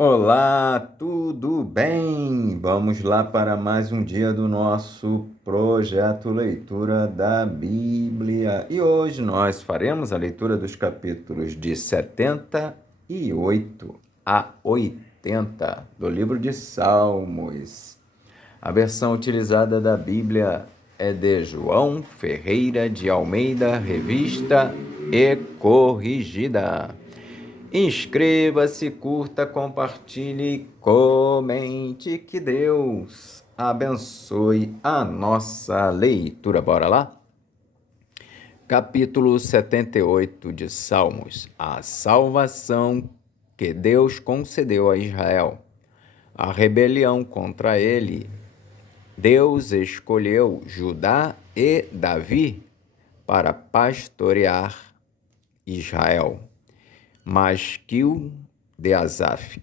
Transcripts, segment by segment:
Olá, tudo bem? Vamos lá para mais um dia do nosso projeto Leitura da Bíblia. E hoje nós faremos a leitura dos capítulos de 78 a 80 do livro de Salmos. A versão utilizada da Bíblia é de João Ferreira de Almeida, revista e corrigida. Inscreva-se, curta, compartilhe, comente. Que Deus abençoe a nossa leitura. Bora lá? Capítulo 78 de Salmos. A salvação que Deus concedeu a Israel. A rebelião contra ele. Deus escolheu Judá e Davi para pastorear Israel. Masquil de Asaf.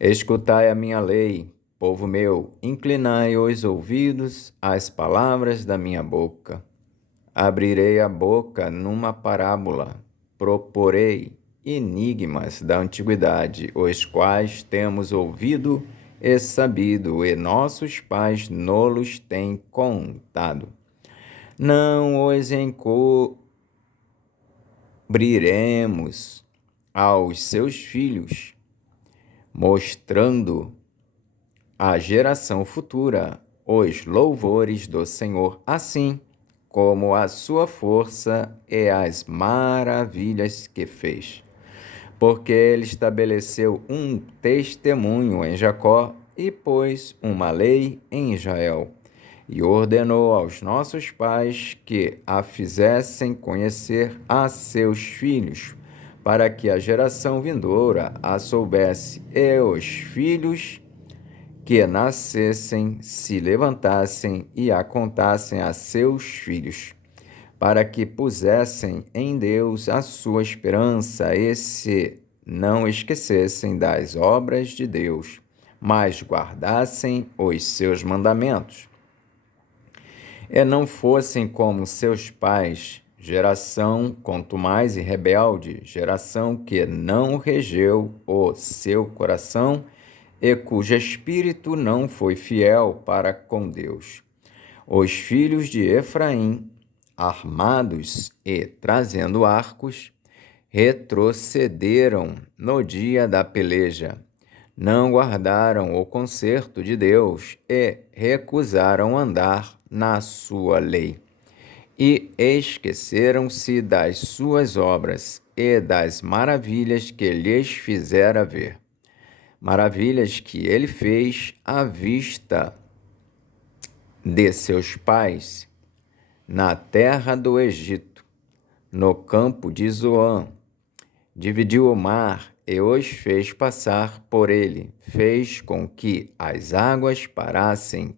Escutai a minha lei, povo meu, inclinai os ouvidos às palavras da minha boca. Abrirei a boca numa parábola, proporei enigmas da antiguidade, os quais temos ouvido e sabido, e nossos pais nolos têm contado. Não os encobriremos aos seus filhos, mostrando à geração futura os louvores do Senhor, assim como a sua força e as maravilhas que fez. Porque ele estabeleceu um testemunho em Jacó e pôs uma lei em Israel, e ordenou aos nossos pais que a fizessem conhecer a seus filhos, para que a geração vindoura a soubesse, e os filhos que nascessem se levantassem e a contassem a seus filhos, para que pusessem em Deus a sua esperança e se não esquecessem das obras de Deus, mas guardassem os seus mandamentos. E não fossem como seus pais, geração contumaz e rebelde, geração que não regeu o seu coração e cujo espírito não foi fiel para com Deus. Os filhos de Efraim, armados e trazendo arcos, retrocederam no dia da peleja. Não guardaram o concerto de Deus e recusaram andar na sua lei. E esqueceram-se das suas obras e das maravilhas que lhes fizera ver. Maravilhas que ele fez à vista de seus pais, na terra do Egito, no campo de Zoã. Dividiu o mar e os fez passar por ele, fez com que as águas parassem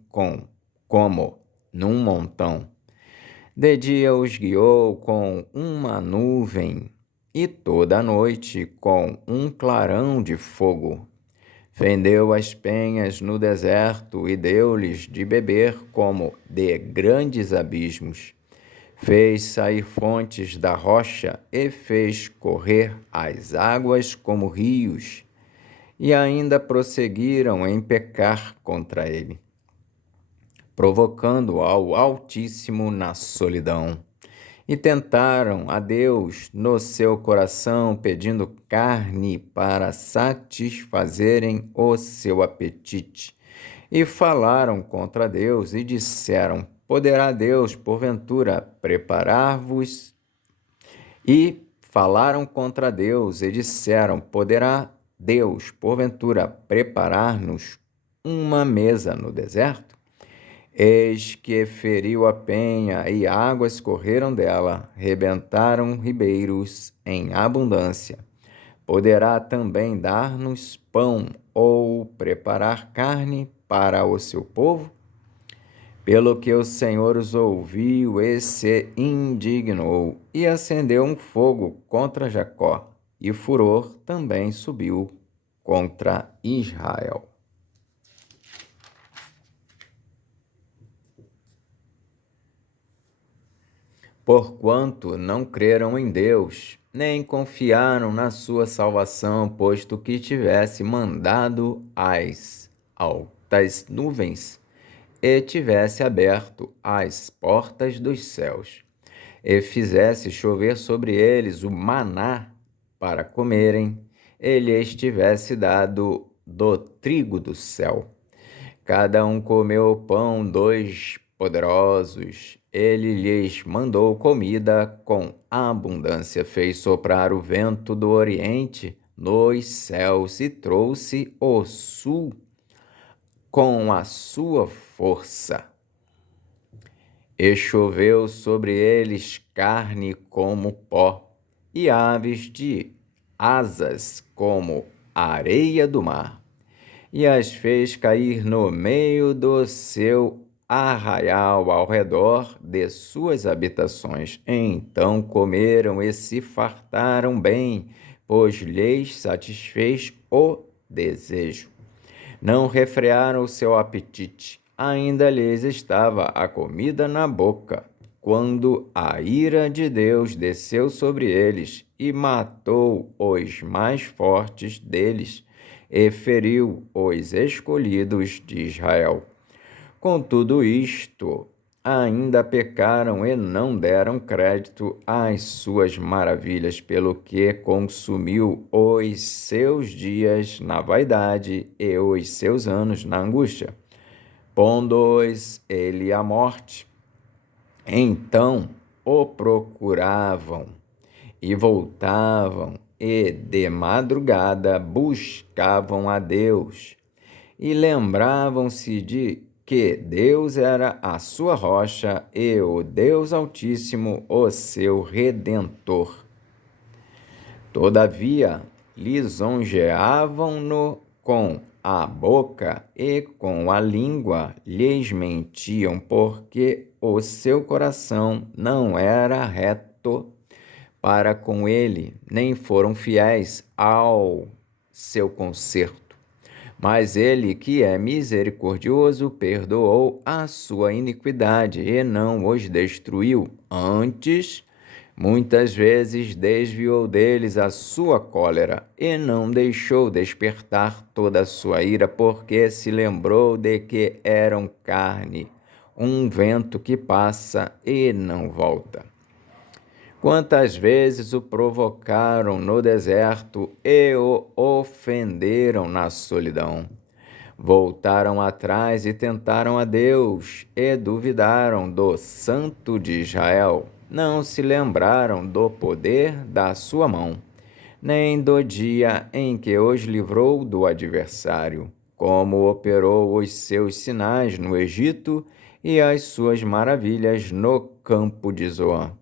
como num montão. De dia os guiou com uma nuvem, e toda a noite com um clarão de fogo. Fendeu as penhas no deserto e deu-lhes de beber como de grandes abismos. Fez sair fontes da rocha e fez correr as águas como rios, e ainda prosseguiram em pecar contra ele, provocando ao Altíssimo na solidão. E tentaram a Deus no seu coração, pedindo carne para satisfazerem o seu apetite. E falaram contra Deus e disseram: Poderá Deus, porventura, preparar-vos? E falaram contra Deus e disseram: Poderá Deus, porventura, preparar-nos uma mesa no deserto? Eis que feriu a penha, e águas correram dela, rebentaram ribeiros em abundância. Poderá também dar-nos pão ou preparar carne para o seu povo? Pelo que o Senhor os ouviu e se indignou, e acendeu um fogo contra Jacó, e furor também subiu contra Israel. Porquanto não creram em Deus, nem confiaram na sua salvação, posto que tivesse mandado as altas nuvens e tivesse aberto as portas dos céus, e fizesse chover sobre eles o maná para comerem, ele lhes tivesse dado do trigo do céu. Cada um comeu o pão dos poderosos, ele lhes mandou comida com abundância, fez soprar o vento do oriente nos céus e trouxe o sul com a sua força. E choveu sobre eles carne como pó, e aves de asas como a areia do mar, e as fez cair no meio do seu arraial ao redor de suas habitações. Então comeram e se fartaram bem, pois lhes satisfez o desejo. Não refrearam o seu apetite, ainda lhes estava a comida na boca, quando a ira de Deus desceu sobre eles e matou os mais fortes deles e feriu os escolhidos de Israel. Com tudo isto, ainda pecaram e não deram crédito às suas maravilhas, pelo que consumiu os seus dias na vaidade e os seus anos na angústia, pondo-os ele à morte. Então o procuravam e voltavam, e de madrugada buscavam a Deus, e lembravam-se de que Deus era a sua rocha e o Deus Altíssimo o seu Redentor. Todavia, lisonjeavam-no com a boca e com a língua lhes mentiam, porque o seu coração não era reto para com ele, nem foram fiéis ao seu conserto. Mas ele, que é misericordioso, perdoou a sua iniquidade e não os destruiu. Antes, muitas vezes desviou deles a sua cólera e não deixou despertar toda a sua ira, porque se lembrou de que eram carne, um vento que passa e não volta. Quantas vezes o provocaram no deserto e o ofenderam na solidão. Voltaram atrás e tentaram a Deus e duvidaram do Santo de Israel. Não se lembraram do poder da sua mão, nem do dia em que os livrou do adversário, como operou os seus sinais no Egito e as suas maravilhas no campo de Zoan.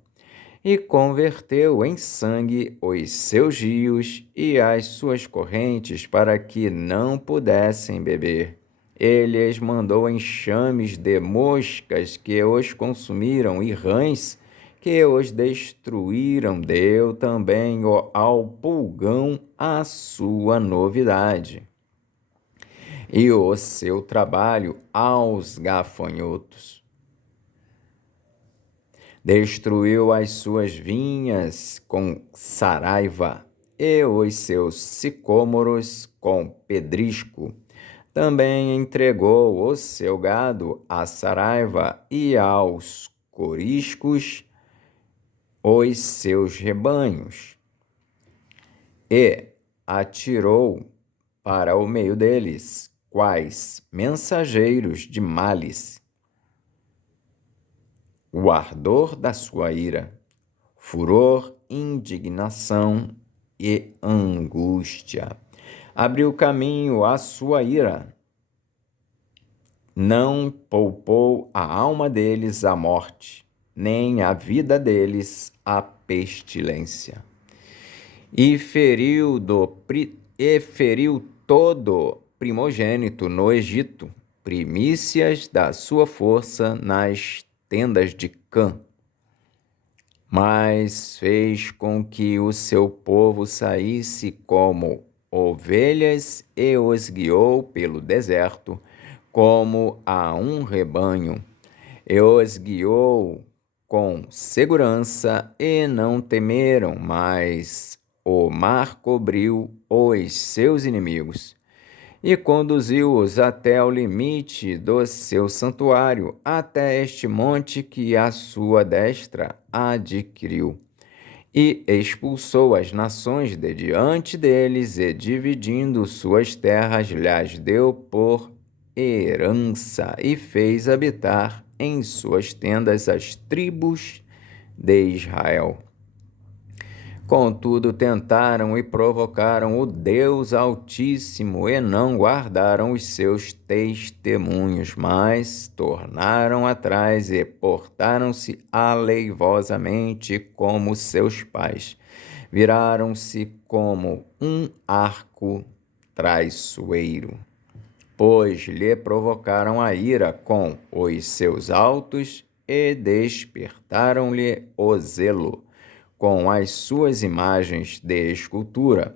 E converteu em sangue os seus rios e as suas correntes, para que não pudessem beber. Ele lhes mandou enxames de moscas que os consumiram e rãs que os destruíram. Deu também ao pulgão a sua novidade e o seu trabalho aos gafanhotos. Destruiu as suas vinhas com saraiva e os seus sicômoros com pedrisco. Também entregou o seu gado à saraiva e aos coriscos os seus rebanhos. E atirou para o meio deles, quais mensageiros de males, o ardor da sua ira, furor, indignação e angústia. Abriu caminho à sua ira, não poupou a alma deles à morte, nem a vida deles à pestilência. E feriu todo primogênito no Egito, primícias da sua força nas tendas de Cã. Mas fez com que o seu povo saísse como ovelhas e os guiou pelo deserto como a um rebanho, e os guiou com segurança e não temeram, mas o mar cobriu os seus inimigos e conduziu-os até o limite do seu santuário, até este monte que a sua destra adquiriu. E expulsou as nações de diante deles, e dividindo suas terras, lhes deu por herança, e fez habitar em suas tendas as tribos de Israel. Contudo, tentaram e provocaram o Deus Altíssimo, e não guardaram os seus testemunhos, mas tornaram atrás e portaram-se aleivosamente como seus pais. Viraram-se como um arco traiçoeiro, pois lhe provocaram a ira com os seus altos e despertaram-lhe o zelo com as suas imagens de escultura.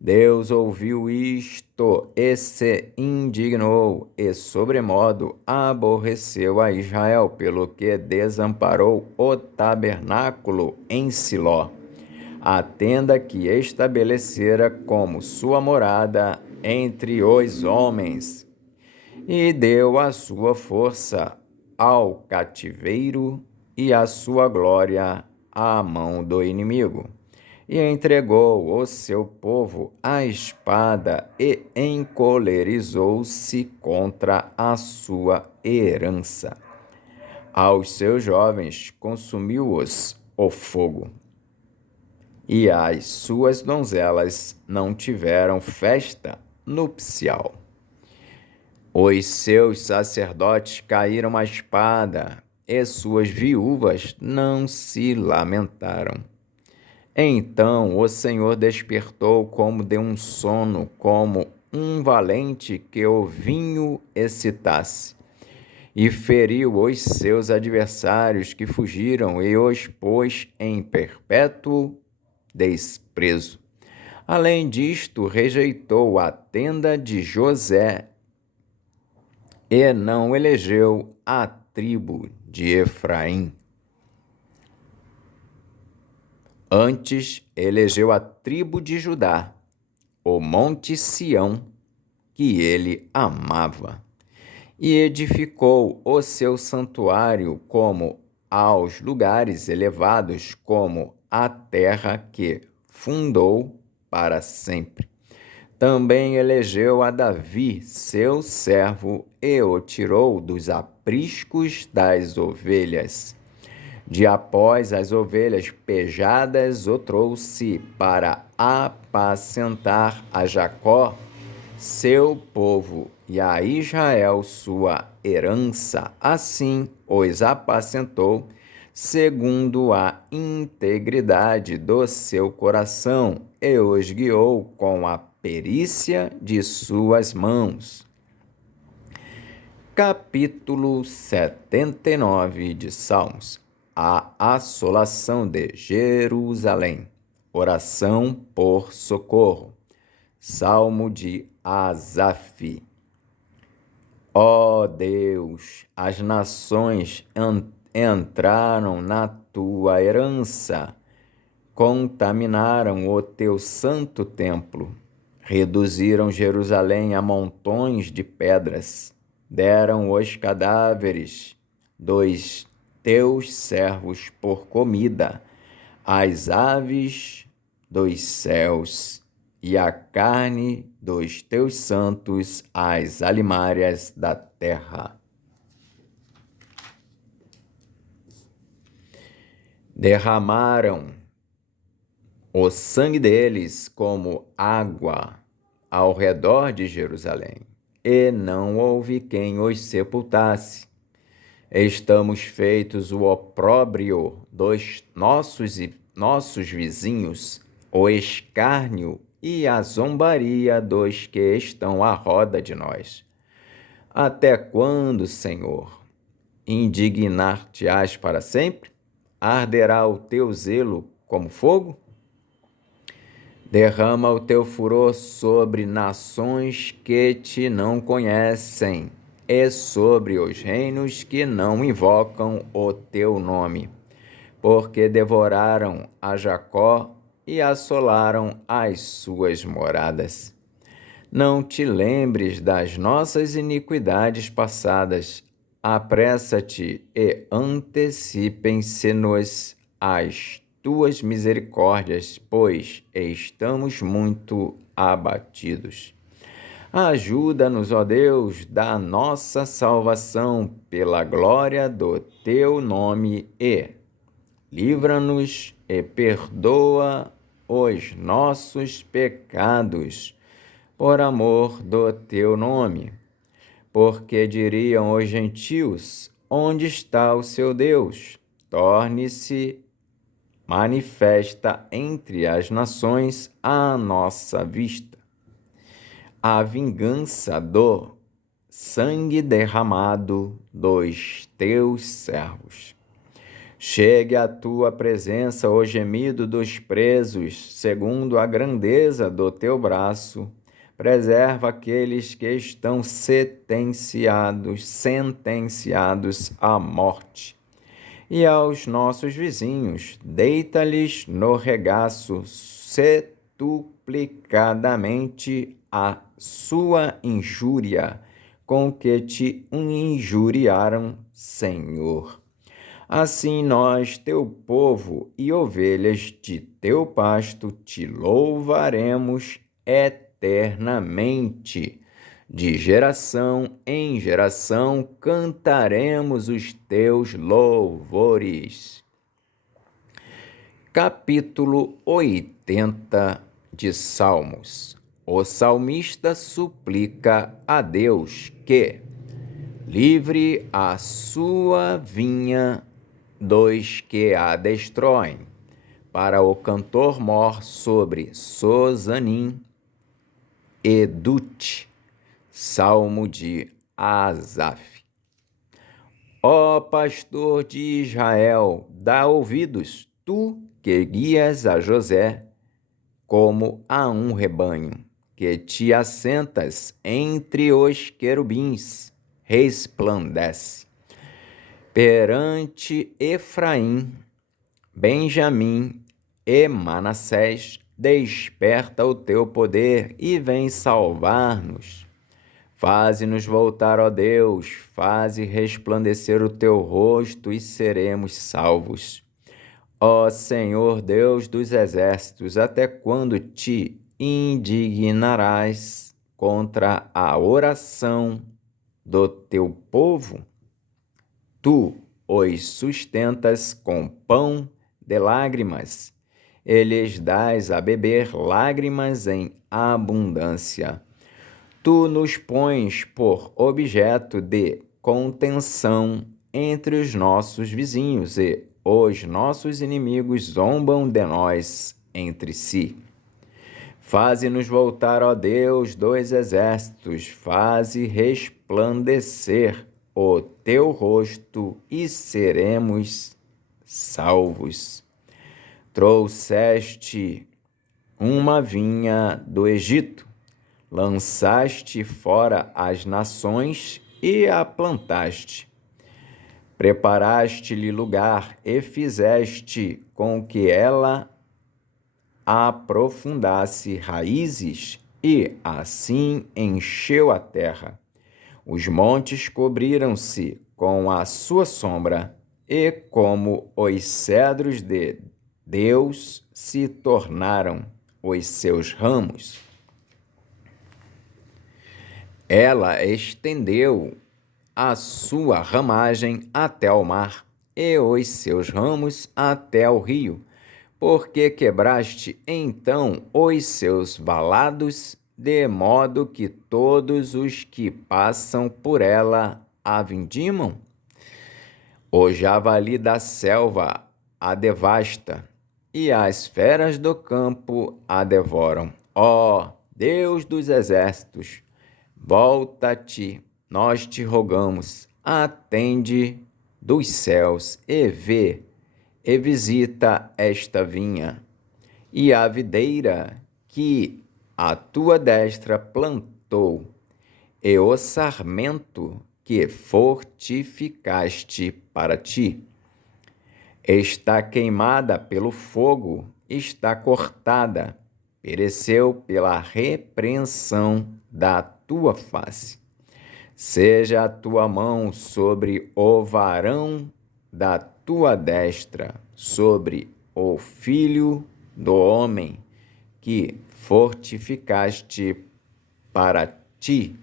Deus ouviu isto e se indignou, e sobremodo aborreceu a Israel, pelo que desamparou o tabernáculo em Siló, a tenda que estabelecera como sua morada entre os homens, e deu a sua força ao cativeiro e a sua glória à mão do inimigo, e entregou o seu povo à espada, e encolerizou-se contra a sua herança. Aos seus jovens consumiu-os o fogo, e as suas donzelas não tiveram festa nupcial. Os seus sacerdotes caíram à espada, e suas viúvas não se lamentaram. Então o Senhor despertou como de um sono, como um valente que o vinho excitasse, e feriu os seus adversários que fugiram, e os pôs em perpétuo desprezo. Além disto, rejeitou a tenda de José, e não elegeu a tribo de Efraim. Antes, elegeu a tribo de Judá, o monte Sião, que ele amava, e edificou o seu santuário como aos lugares elevados, como a terra que fundou para sempre. Também elegeu a Davi, seu servo, e o tirou dos apriscos das ovelhas. De após as ovelhas pejadas, o trouxe para apacentar a Jacó, seu povo, e a Israel, sua herança. Assim os apacentou, segundo a integridade do seu coração, e os guiou com a perícia de suas mãos. Capítulo 79 de Salmos. A assolação de Jerusalém. Oração por socorro. Salmo de Asaf. Ó Deus, as nações entraram na tua herança, contaminaram o teu santo templo, reduziram Jerusalém a montões de pedras, deram os cadáveres dos teus servos por comida, às aves dos céus, e a carne dos teus santos às alimárias da terra. Derramaram o sangue deles como água ao redor de Jerusalém, e não houve quem os sepultasse. Estamos feitos o opróbrio dos nossos vizinhos, o escárnio e a zombaria dos que estão à roda de nós. Até quando, Senhor? Indignar-te-ás para sempre? Arderá o teu zelo como fogo? Derrama o teu furor sobre nações que te não conhecem, e sobre os reinos que não invocam o teu nome. porque devoraram a Jacó e assolaram as suas moradas. Não te lembres das nossas iniquidades passadas. Apressa-te e antecipem-se-nos as tuas misericórdias, pois estamos muito abatidos. Ajuda-nos, ó Deus, da nossa salvação, pela glória do teu nome, e livra-nos e perdoa os nossos pecados, por amor do teu nome. Porque diriam os gentios: onde está o seu Deus? Torne-se manifesta entre as nações à nossa vista. A vingança do sangue derramado dos teus servos. Chegue à tua presença o gemido dos presos, segundo a grandeza do teu braço. Preserva aqueles que estão sentenciados à morte. E aos nossos vizinhos, deita-lhes no regaço setuplicadamente a sua injúria, com que te injuriaram, Senhor. Assim nós, teu povo e ovelhas de teu pasto, te louvaremos eternamente. De geração em geração cantaremos os teus louvores. Capítulo 80 de Salmos. O salmista suplica a Deus que livre a sua vinha dos que a destroem, para o cantor mor sobre Sozanim e Dute. Salmo de Asaf. Ó pastor de Israel, dá ouvidos, tu que guias a José como a um rebanho, que te assentas entre os querubins, resplandece. Perante Efraim, Benjamim e Manassés, desperta o teu poder e vem salvar-nos. Faze-nos voltar, ó Deus, faze resplandecer o teu rosto e seremos salvos. Ó Senhor Deus dos exércitos, até quando te indignarás contra a oração do teu povo? Tu os sustentas com pão de lágrimas, e lhes dás a beber lágrimas em abundância. Tu nos pões por objeto de contenção entre os nossos vizinhos, e os nossos inimigos zombam de nós entre si. Faze-nos voltar, ó Deus dos exércitos, faze resplandecer o teu rosto e seremos salvos. Trouxeste uma vinha do Egito, lançaste fora as nações e a plantaste. Preparaste-lhe lugar e fizeste com que ela aprofundasse raízes e assim encheu a terra. Os montes cobriram-se com a sua sombra e como os cedros de Deus se tornaram os seus ramos. Ela estendeu a sua ramagem até o mar e os seus ramos até o rio, porque quebraste então os seus valados, de modo que todos os que passam por ela a vindimam. O javali da selva a devasta, e as feras do campo a devoram. Ó Deus dos exércitos, volta-te, nós te rogamos, atende dos céus e vê, e visita esta vinha, e a videira que a tua destra plantou, e o sarmento que fortificaste para ti. Está queimada pelo fogo, está cortada, pereceu pela repreensão da tua face. Seja a tua mão sobre o varão da tua destra, sobre o filho do homem que fortificaste para ti.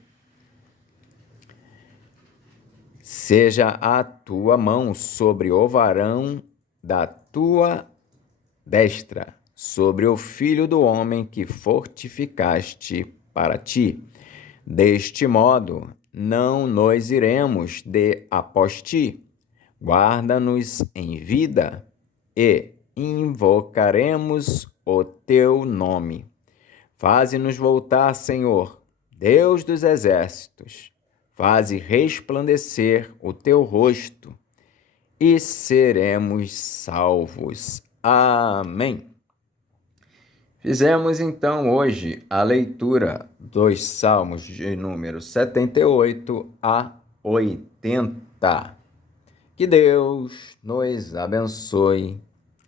Seja a tua mão sobre o varão da tua destra, sobre o filho do homem que fortificaste para ti. Deste modo, não nos iremos de após ti. Guarda-nos em vida e invocaremos o teu nome. Faze-nos voltar, Senhor, Deus dos exércitos. Faze resplandecer o teu rosto e seremos salvos. Amém. Fizemos então hoje a leitura dos Salmos de número 78 a 80. Que Deus nos abençoe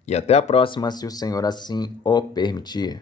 e até a próxima, se o Senhor assim o permitir.